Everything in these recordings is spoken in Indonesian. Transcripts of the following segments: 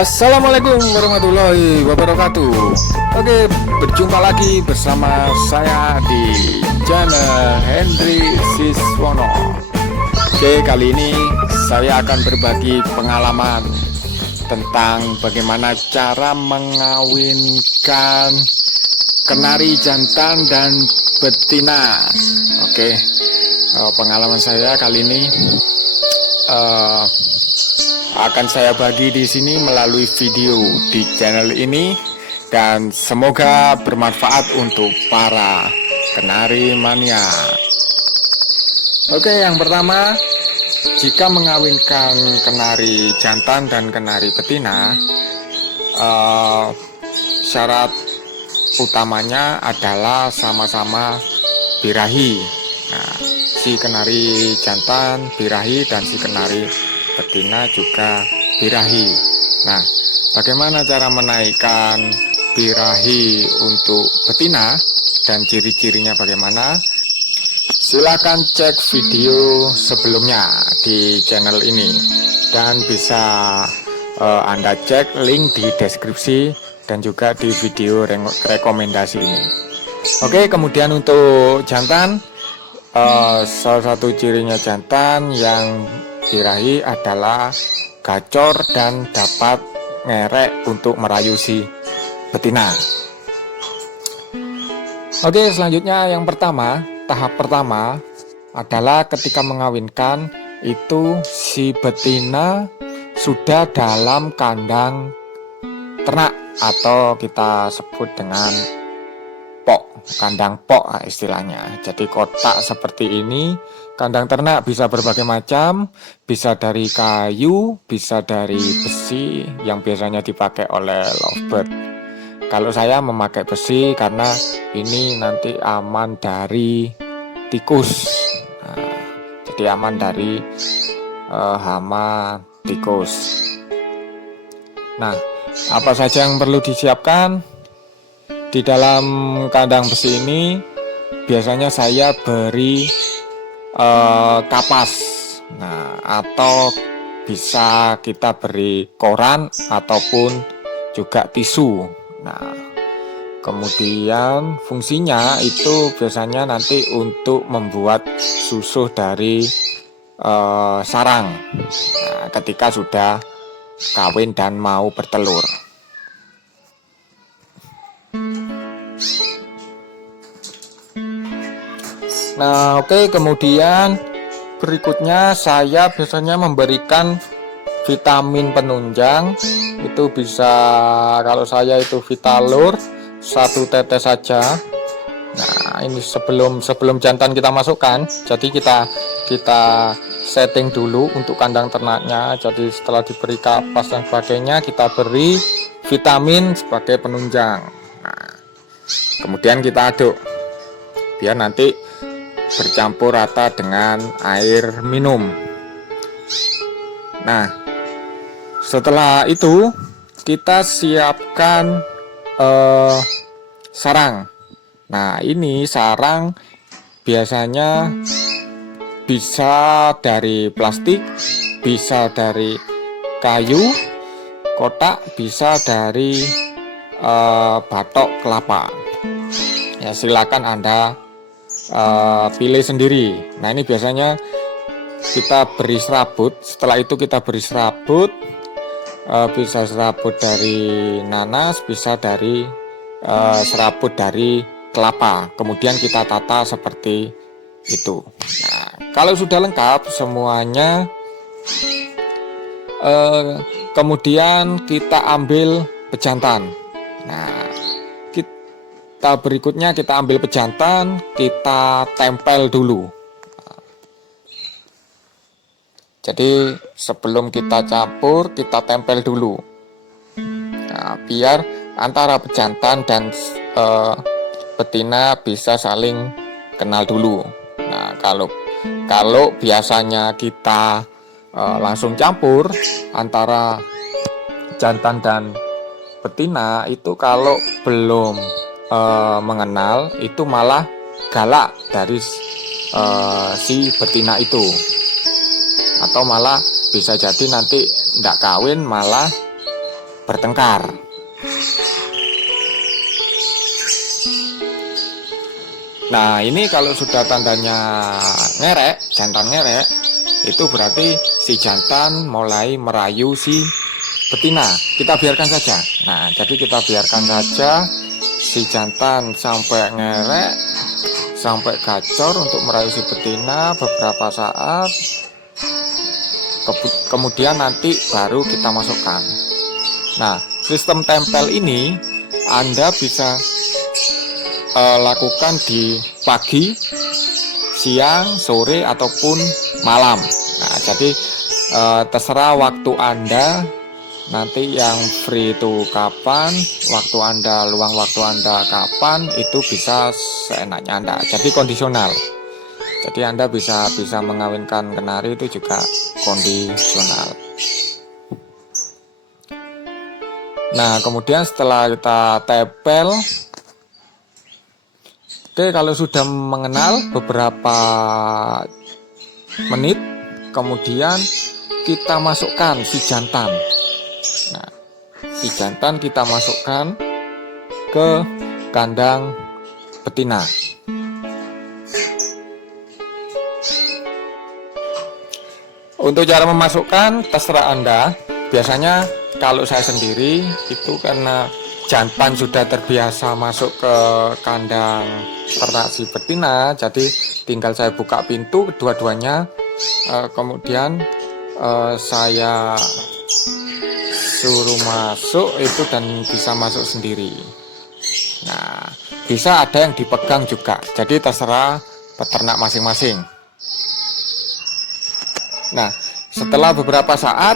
Assalamualaikum warahmatullahi wabarakatuh. Oke, berjumpa lagi bersama saya di channel Hendri Siswono. Oke, kali ini saya akan berbagi pengalaman tentang bagaimana cara mengawinkan kenari jantan dan betina. Oke, pengalaman saya kali ini akan saya bagi di sini melalui video di channel ini, dan semoga bermanfaat untuk para kenari mania. Oke, yang pertama, jika mengawinkan kenari jantan dan kenari betina, syarat utamanya adalah sama-sama birahi. Nah, si kenari jantan birahi dan si kenari betina juga birahi. Nah, bagaimana cara menaikkan birahi untuk betina dan ciri-cirinya bagaimana? Silakan cek video sebelumnya di channel ini, dan bisa Anda cek link di deskripsi dan juga di video rekomendasi ini. Oke, kemudian untuk jantan, salah satu cirinya jantan yang birahi adalah gacor dan dapat ngerek untuk merayu si betina. Oke, selanjutnya yang pertama, tahap pertama adalah ketika mengawinkan itu si betina sudah dalam kandang ternak atau kita sebut dengan pok, kandang pok istilahnya. Jadi kotak seperti ini. Kandang ternak bisa berbagai macam, bisa dari kayu, bisa dari besi yang biasanya dipakai oleh lovebird. Kalau saya memakai besi karena ini nanti aman dari tikus. Nah, jadi aman dari hama tikus. Nah, apa saja yang perlu disiapkan di dalam kandang besi ini? Biasanya saya beri kapas, nah, atau bisa kita beri koran ataupun juga tisu. Nah, kemudian fungsinya itu biasanya nanti untuk membuat susuh dari sarang, nah, ketika sudah kawin dan mau bertelur. Nah, oke, kemudian berikutnya saya biasanya memberikan vitamin penunjang. Itu bisa, kalau saya itu Vitalur 1 tetes saja. Nah, ini sebelum jantan kita masukkan. Jadi kita setting dulu untuk kandang ternaknya. Jadi setelah diberi kapas dan sebagainya, kita beri vitamin sebagai penunjang. Nah, kemudian kita aduk biar nanti bercampur rata dengan air minum. Nah, setelah itu kita siapkan sarang. Nah, ini sarang biasanya bisa dari plastik, bisa dari kayu, kotak, bisa dari batok kelapa. Ya, silakan Anda pilih sendiri. Nah, ini biasanya kita beri serabut. Setelah itu kita beri serabut, bisa serabut dari nanas, bisa dari serabut dari kelapa. Kemudian kita tata seperti itu. Nah, kalau sudah lengkap semuanya, kemudian kita ambil pejantan. Nah, berikutnya kita ambil pejantan, kita tempel dulu. Jadi sebelum kita campur, kita tempel dulu. Nah, biar antara pejantan dan betina bisa saling kenal dulu. Nah, kalau biasanya kita langsung campur antara jantan dan betina, itu kalau belum mengenal itu malah galak dari si betina itu, atau malah bisa jadi nanti tidak kawin malah bertengkar. Nah, ini kalau sudah tandanya ngerek, jantan ngerek, itu berarti si jantan mulai merayu si betina. Kita biarkan saja. Nah, jadi kita biarkan saja si jantan sampai ngerek, sampai gacor untuk merayu si betina beberapa saat. Kemudian nanti baru kita masukkan. Nah, sistem tempel ini Anda bisa lakukan di pagi, siang, sore, ataupun malam. Nah, jadi terserah waktu Anda nanti yang free itu kapan, waktu Anda luang, waktu Anda kapan, itu bisa seenaknya Anda. Jadi kondisional. Jadi Anda bisa mengawinkan kenari itu juga kondisional. Nah, kemudian setelah kita tempel, oke, kalau sudah mengenal beberapa menit, kemudian kita masukkan si jantan. Nah, si jantan kita masukkan ke kandang betina. Untuk cara memasukkan terserah Anda. Biasanya kalau saya sendiri itu karena jantan sudah terbiasa masuk ke kandang ternak si betina, jadi tinggal saya buka pintu kedua-duanya, kemudian saya suruh masuk itu dan bisa masuk sendiri. Nah, bisa ada yang dipegang juga, jadi terserah peternak masing-masing. Nah, setelah beberapa saat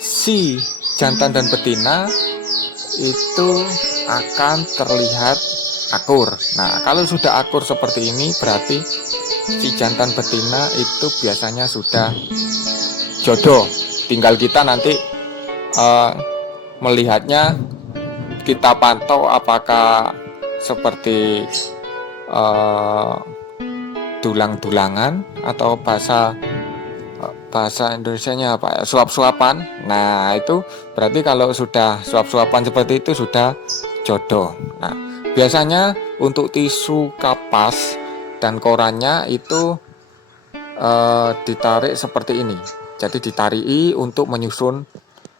si jantan dan betina itu akan terlihat akur. Nah, kalau sudah akur seperti ini berarti si jantan betina itu biasanya sudah jodoh. Tinggal kita nanti melihatnya, kita pantau apakah seperti dulang-dulangan atau bahasa Indonesianya apa ya, suap-suapan. Nah, itu berarti kalau sudah suap-suapan seperti itu sudah jodoh. Nah, biasanya untuk tisu kapas dan korannya itu ditarik seperti ini. Jadi ditariki untuk menyusun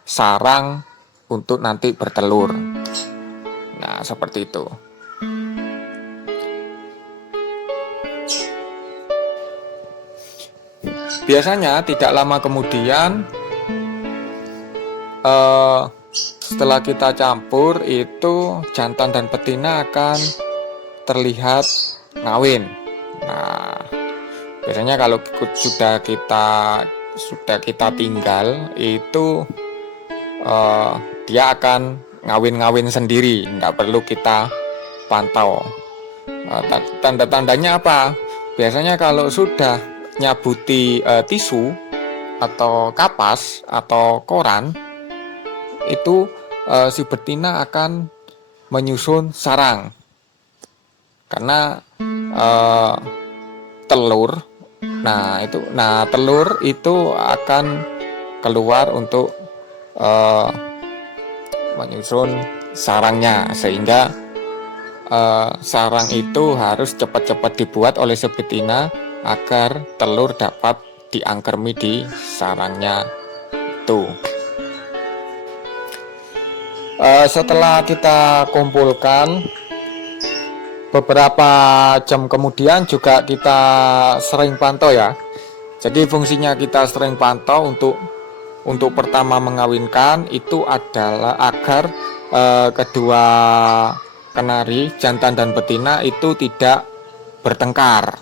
sarang untuk nanti bertelur. Nah, seperti itu. Biasanya tidak lama kemudian setelah kita campur itu jantan dan betina akan terlihat ngawin. Nah, biasanya kalau sudah kita tinggal itu dia akan ngawin-ngawin sendiri, nggak perlu kita pantau. Tanda-tandanya apa? Biasanya kalau sudah nyabuti tisu atau kapas atau koran, itu si betina akan menyusun sarang, karena telur. Nah, telur itu akan keluar untuk menyusun sarangnya, sehingga sarang itu harus cepat-cepat dibuat oleh si betina agar telur dapat diangkermi di sarangnya itu. Setelah kita kumpulkan, beberapa jam kemudian juga kita sering pantau ya. Jadi fungsinya kita sering pantau untuk pertama mengawinkan itu adalah agar kedua kenari, jantan dan betina itu tidak bertengkar.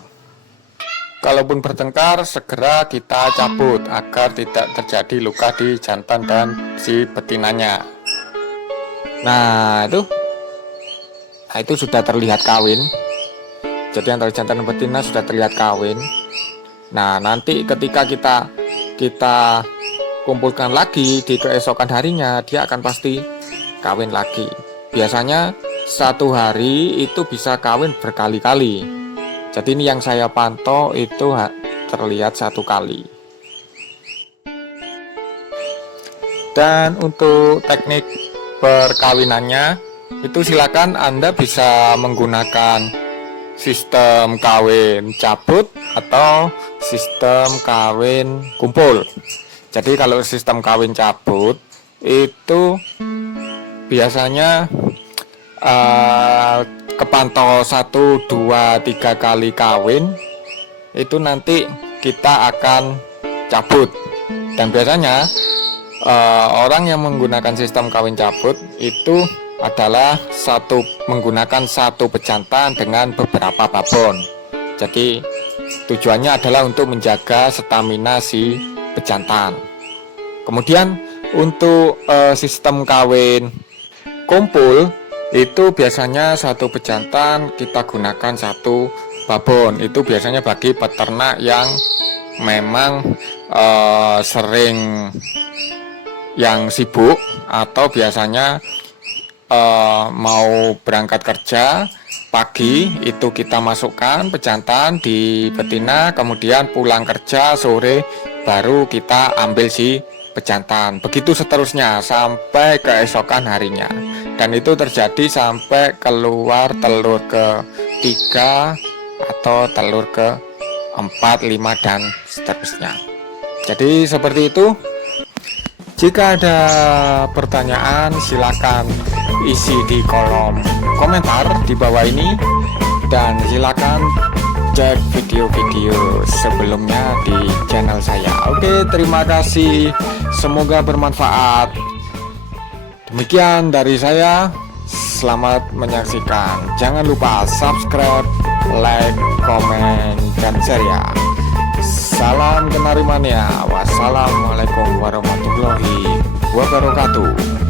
Kalaupun bertengkar, segera kita cabut agar tidak terjadi luka di jantan dan si betinanya. Nah, itu sudah terlihat kawin. Jadi antara jantan dan betina sudah terlihat kawin. Nah, nanti ketika kita kumpulkan lagi di keesokan harinya, dia akan pasti kawin lagi. Biasanya satu hari itu bisa kawin berkali-kali. Jadi ini yang saya pantau itu terlihat satu kali. Dan untuk teknik perkawinannya, itu silakan Anda bisa menggunakan sistem kawin cabut atau sistem kawin kumpul. Jadi kalau sistem kawin cabut itu biasanya kepantau 1, 2, 3 kali kawin itu nanti kita akan cabut. Dan biasanya orang yang menggunakan sistem kawin cabut itu adalah menggunakan satu pejantan dengan beberapa babon. Jadi tujuannya adalah untuk menjaga stamina si pejantan. Kemudian untuk sistem kawin kumpul itu biasanya satu pejantan kita gunakan satu babon. Itu biasanya bagi peternak yang memang sering yang sibuk atau biasanya mau berangkat kerja pagi, itu kita masukkan pejantan di betina, kemudian pulang kerja sore baru kita ambil si pejantan. Begitu seterusnya sampai keesokan harinya. Dan itu terjadi sampai keluar telur ke-3 atau telur ke-4, 5 dan seterusnya. Jadi seperti itu. Jika ada pertanyaan silakan isi di kolom komentar di bawah ini, dan silakan cek video-video sebelumnya di channel saya. Oke, terima kasih, semoga bermanfaat. Demikian dari saya, selamat menyaksikan. Jangan lupa subscribe, like, komen, dan share ya. Salam Kenari Mania. Wassalamualaikum warahmatullahi wabarakatuh.